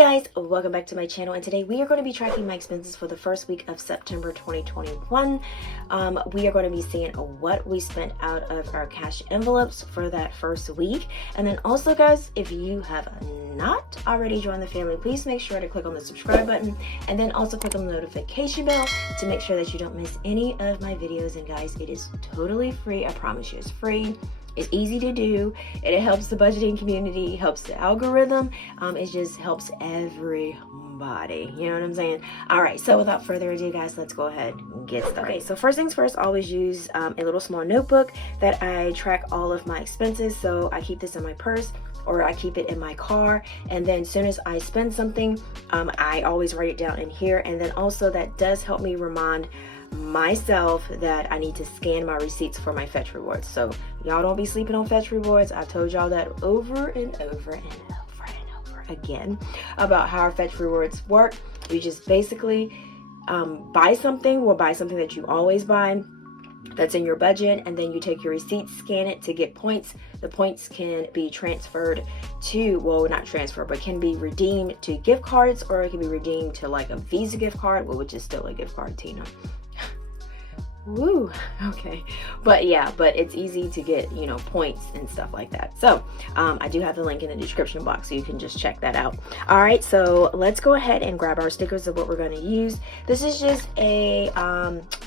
guys, welcome back to my channel, and today we are going to be tracking my expenses for the first week of September 2021. We are going to be seeing what we spent out of our cash envelopes for that first week. And then also guys, if you have not already joined the family, please make sure to click on the subscribe button and then also click on the notification bell to make sure that you don't miss any of my videos. And guys, it is totally free. I promise you, it's free. It's easy to do. It helps the budgeting community, helps the algorithm. It just helps everybody. You know what I'm saying? All right, so without further ado, guys, let's go ahead and get started. Okay, so first things first, I always use a little small notebook that I track all of my expenses. So I keep this in my purse, or I keep it in my car, and then as soon as I spend something, I always write it down in here. And then also that does help me remind myself that I need to scan my receipts for my Fetch rewards. So y'all don't be sleeping on Fetch rewards. I've told y'all that over and over and over and over again about how our Fetch rewards work. You just basically buy something that you always buy that's in your budget, and then you take your receipts, scan it to get points. The points can be transferred to, well, not transferred, but can be redeemed to gift cards, or it can be redeemed to like a Visa gift card, well, which is still a gift card, Tina. Woo, okay. But yeah, but it's easy to get, you know, points and stuff like that. So I do have the link in the description box, so you can just check that out. All right, so let's go ahead and grab our stickers of what we're going to use. This is just a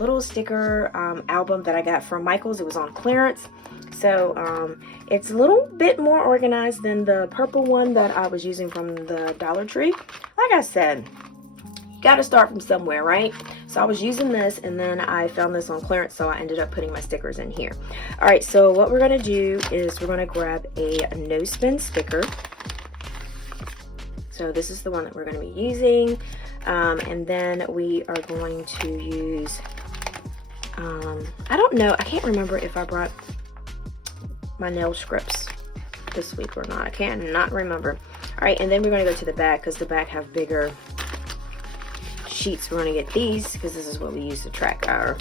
little sticker album that I got from Michael's. It was on clearance. So it's a little bit more organized than the purple one that I was using from the Dollar Tree. Like I said, got to start from somewhere, right? So I was using this, and then I found this on clearance, so I ended up putting my stickers in here. All right, so what we're going to do is we're going to grab a no spin sticker. So this is the one that we're going to be using, and then we are going to use I don't know, I can't remember if I brought my nail scripts this week or not. I cannot remember. All right, and then we're going to go to the back, because the back have bigger sheets. We're going to get these because this is what we use to track our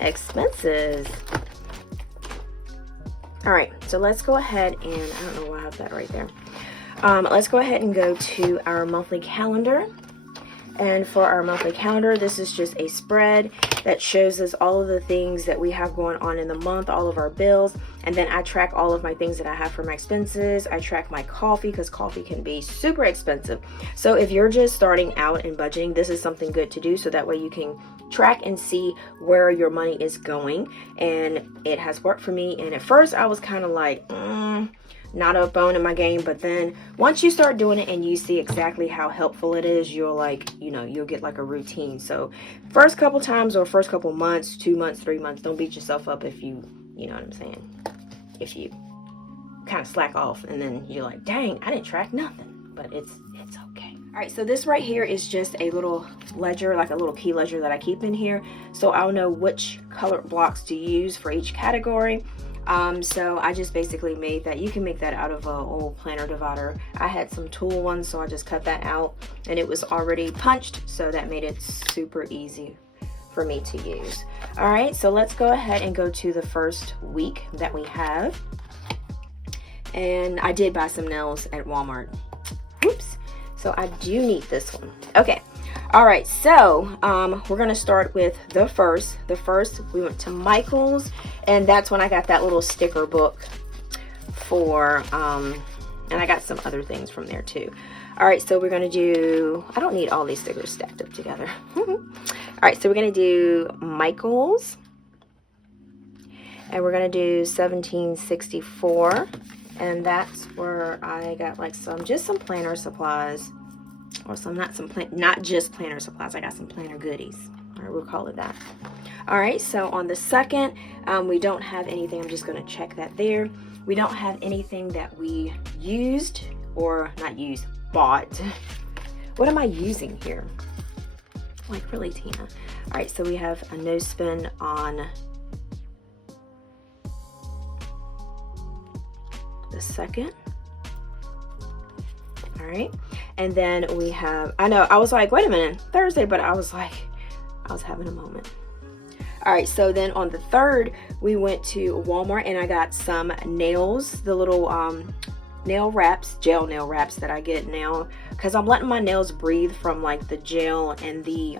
expenses. All right, so let's go ahead and, I don't know why I have that right there. Let's go ahead and go to our monthly calendar. And for our monthly calendar, this is just a spread that shows us all of the things that we have going on in the month, all of our bills. And then I track all of my things that I have for my expenses. I track my coffee, because coffee can be super expensive. So if you're just starting out in budgeting, this is something good to do, so that way you can track and see where your money is going. And it has worked for me. And at first I was kind of like, not a bone in my game, but then once you start doing it and you see exactly how helpful it is, you'll like, you know, you'll get like a routine. So first couple times, or first couple months, 2 months, 3 months, don't beat yourself up if you know what I'm saying, if you kind of slack off and then you're like, dang, I didn't track nothing. But it's okay. All right, so this right here is just a little ledger, like a little key ledger that I keep in here, so I'll know which color blocks to use for each category. So I just basically made that. You can make that out of an old planner divider. I had some tool ones, so I just cut that out, and it was already punched, so that made it super easy for me to use. All right, so let's go ahead and go to the first week that we have. And I did buy some nails at Walmart. Oops. So I do need this one. Okay. All right, so we're gonna start with the first. We went to Michael's, and that's when I got that little sticker book for, and I got some other things from there too. All right, so we're gonna do, I don't need all these stickers stacked up together. All right, so we're gonna do Michael's, and we're gonna do 1764, and that's where I got like just some planner supplies. Or some, not just planner supplies. I got some planner goodies. All right, we'll call it that. All right, so on the second, we don't have anything. I'm just going to check that there. We don't have anything that we used, or not used, bought. What am I using here? Like, really, Tina? All right, so we have a no spin on the second. All right, and then we have, I know, I was like, wait a minute, Thursday, but I was like, I was having a moment. All right, so then on the third, we went to Walmart, and I got some nails, the little nail wraps, gel nail wraps that I get now, because I'm letting my nails breathe from like the gel and the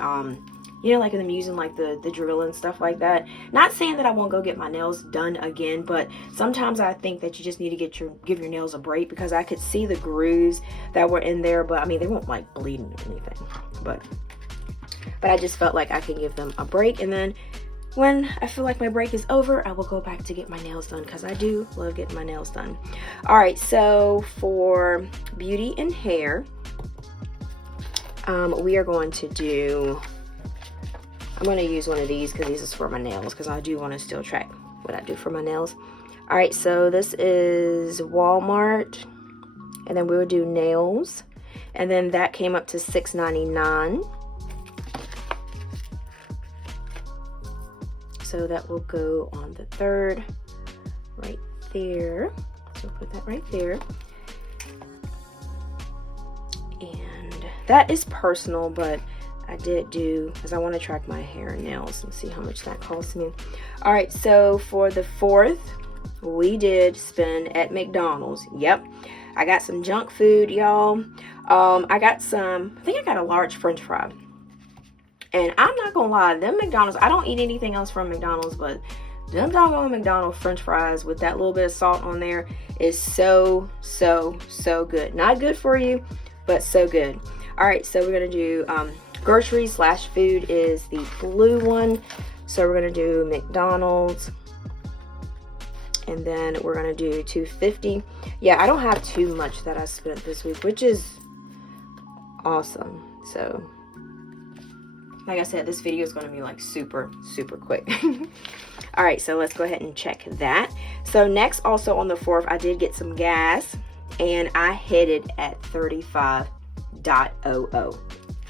you know, like I'm using like the drill and stuff like that. Not saying that I won't go get my nails done again, but sometimes I think that you just need to give your nails a break, because I could see the grooves that were in there, but I mean, they won't like bleed or anything, but I just felt like I can give them a break. And then when I feel like my break is over, I will go back to get my nails done, because I do love getting my nails done. All right, so for beauty and hair, we are going to do, I'm going to use one of these because these is for my nails, because I do want to still track what I do for my nails. All right, so this is Walmart, and then we will do nails, and then that came up to $6.99. So that will go on the 3rd, right there. So put that right there. And that is personal, but I did do, because I want to track my hair and nails and see how much that costs me. All right, so for the 4th, we did spend at McDonald's. Yep, I got some junk food, y'all. I think I got a large French fry. And I'm not gonna lie, them McDonald's, I don't eat anything else from McDonald's, but them doggone McDonald's French fries with that little bit of salt on there is so, so, so good. Not good for you, but so good. All right, so we're gonna do groceries / food is the blue one. So we're gonna do McDonald's, and then we're gonna do $2.50. Yeah, I don't have too much that I spent this week, which is awesome. So like I said, this video is going to be like super, super quick. All right, so let's go ahead and check that. So next, also on the 4th, I did get some gas, and I hit it at 35.00.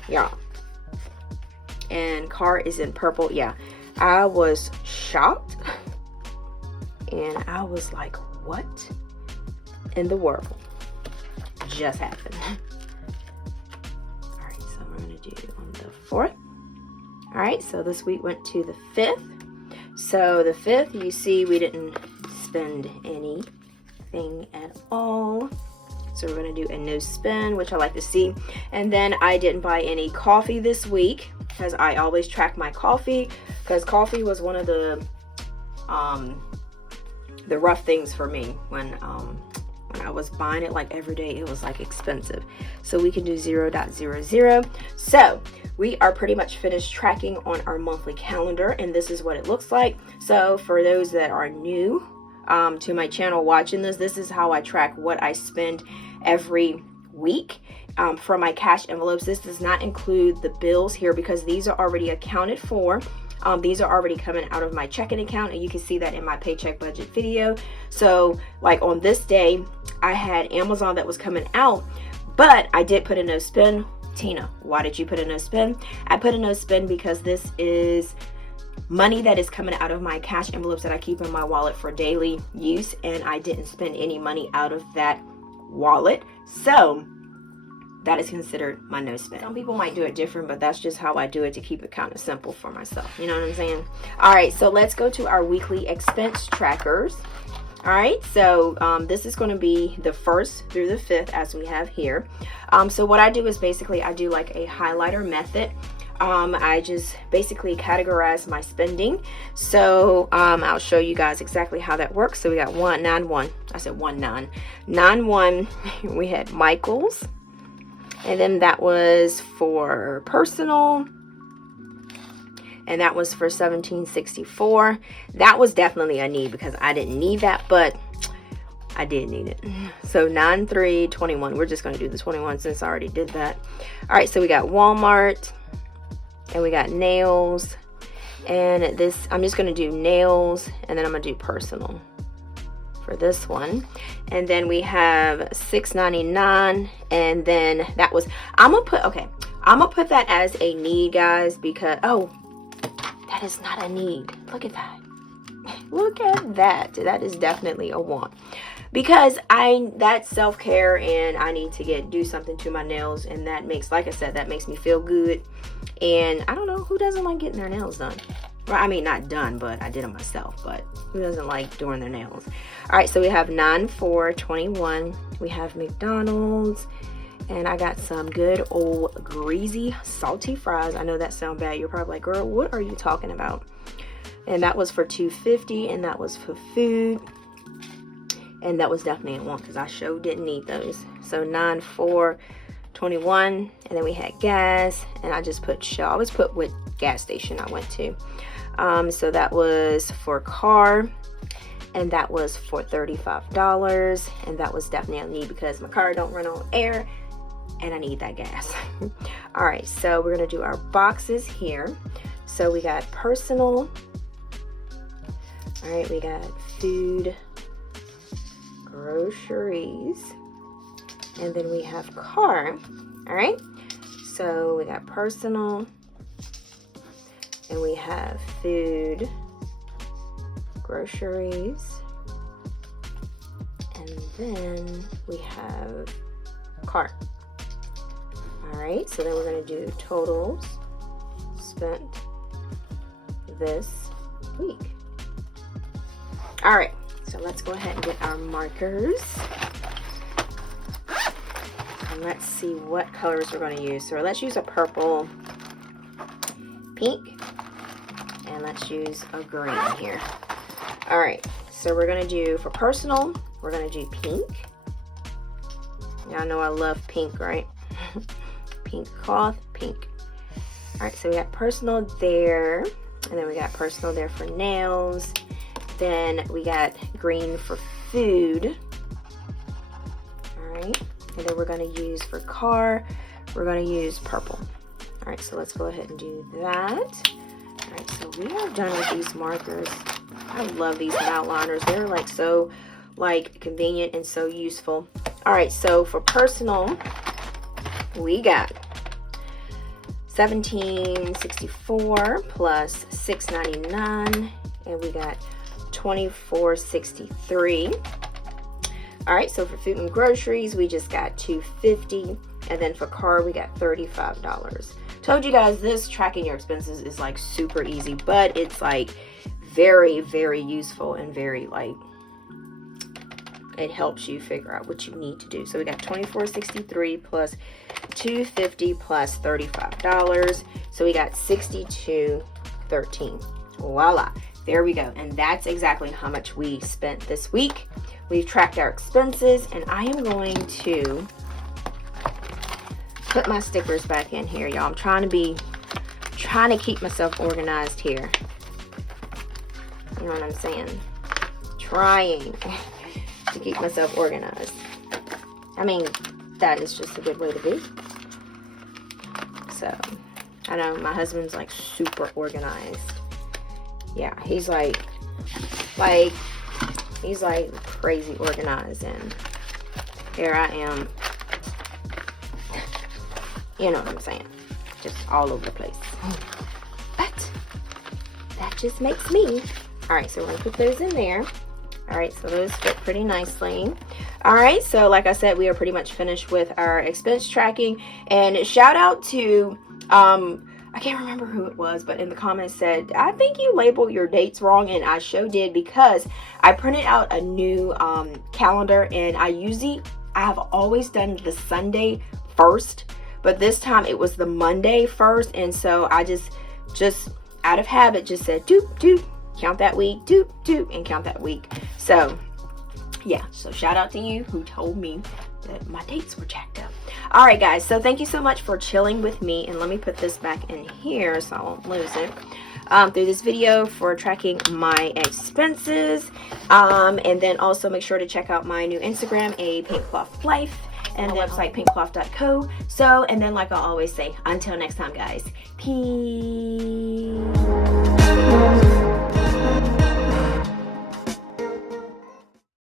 Yeah. And car is in purple. Yeah, I was shocked, and I was like, what in the world just happened? All right, so we're going to do on the 4th. All right, so this week went to the 5th. So the 5th, you see we didn't spend anything at all. So we're gonna do a no spend, which I like to see. And then I didn't buy any coffee this week, because I always track my coffee, because coffee was one of the rough things for me when I was buying it like every day. It was like expensive. So we can do 0.00. So we are pretty much finished tracking on our monthly calendar, and this is what it looks like. So for those that are new to my channel watching this, this is how I track what I spend every week from my cash envelopes. This does not include the bills here, because these are already accounted for. These are already coming out of my checking account, and you can see that in my paycheck budget video. So like on this day, I had Amazon that was coming out, but I did put a no spend. Tina, why did you put a no spend? I put a no spend because this is money that is coming out of my cash envelopes that I keep in my wallet for daily use, and I didn't spend any money out of that wallet. So that is considered my no spend. Some people might do it different, but that's just how I do it to keep it kind of simple for myself. You know what I'm saying? All right, so let's go to our weekly expense trackers. All right, so this is going to be the 1st through the 5th, as we have here. So what I do is basically I do like a highlighter method. I just basically categorize my spending. So I'll show you guys exactly how that works. So we got 191. I said 1991. We had Michael's, and then that was for personal, and that was for $17.64. That was definitely a need, because I didn't need that, but I did need it. So 93.21. We're just going to do the 21 since I already did that. All right, so we got Walmart, and we got nails, and this, I'm just going to do nails, and then I'm going to do personal for this one. And then we have $6.99, and then that was, I'm gonna put that as a need, guys, because that is not a need. Look at that. Look at that. That is definitely a want, because that's self-care, and I need to do something to my nails, and that makes, like I said, that makes me feel good. And I don't know, who doesn't like getting their nails done? Well, I mean, not done, but I did them myself. But who doesn't like doing their nails? All right, so we have 9 for $21. We have McDonald's. And I got some good old greasy, salty fries. I know that sounds bad. You're probably like, girl, what are you talking about? And that was for $2.50, and that was for food. And that was definitely one because I sure didn't need those. So 9 for $21. And then we had gas. And I just put Shell. I always put what gas station I went to. So that was for car. And that was for $35. And that was definitely a need because my car don't run on air. And I need that gas. All right, so we're gonna do our boxes here. So we got personal. All right, we got food, groceries, and then we have car. All right, so we got personal, and we have food, groceries, and then we have car. All right, so then we're going to do totals spent this week. All right, so let's go ahead and get our markers. And let's see what colors we're going to use. So let's use a purple, pink, and let's use a green here. All right, so we're going to do, for personal, we're going to do pink. Y'all know I love pink, right? Pink cloth, pink. All right, so we got personal there, and then we got personal there for nails. Then we got green for food. All right, and then we're gonna use for car, we're gonna use purple. All right, so let's go ahead and do that. All right, so we are done with these markers. I love these outliners. They're like so like convenient and so useful. All right, so for personal, we got $17.64 plus $6.99, and we got $24.63. All right, so for food and groceries, we just got $2.50, and then for car, we got $35. Told you guys this tracking your expenses is like super easy, but it's like very, very useful and very like, it helps you figure out what you need to do. So we got $24.63 plus $2.50 plus $35. So we got $62.13. Voila. There we go. And that's exactly how much we spent this week. We've tracked our expenses, and I am going to put my stickers back in here, y'all. I'm trying to keep myself organized here. You know what I'm saying? Trying to keep myself organized. I mean, that is just a good way to be. So, I know my husband's like super organized. Yeah, he's like crazy organized, and here I am. You know what I'm saying? Just all over the place. But that just makes me. All right, so we're gonna put those in there. All right, so those fit pretty nicely. All right, so like I said, we are pretty much finished with our expense tracking. And shout out to, I can't remember who it was, but in the comments said, I think you labeled your dates wrong, and I sure did, because I printed out a new calendar, and I have always done the Sunday first, but this time it was the Monday first, and so I just out of habit just said doop doop. Count that week, doop, doop, and count that week. So, yeah. So, shout out to you who told me that my dates were jacked up. All right, guys. So, thank you so much for chilling with me. And let me put this back in here so I won't lose it. Through this video for tracking my expenses. And then also make sure to check out my new Instagram, A Pink Cloth Life, and the website pinkcloth.co. So, and then like I always say, until next time, guys. Peace.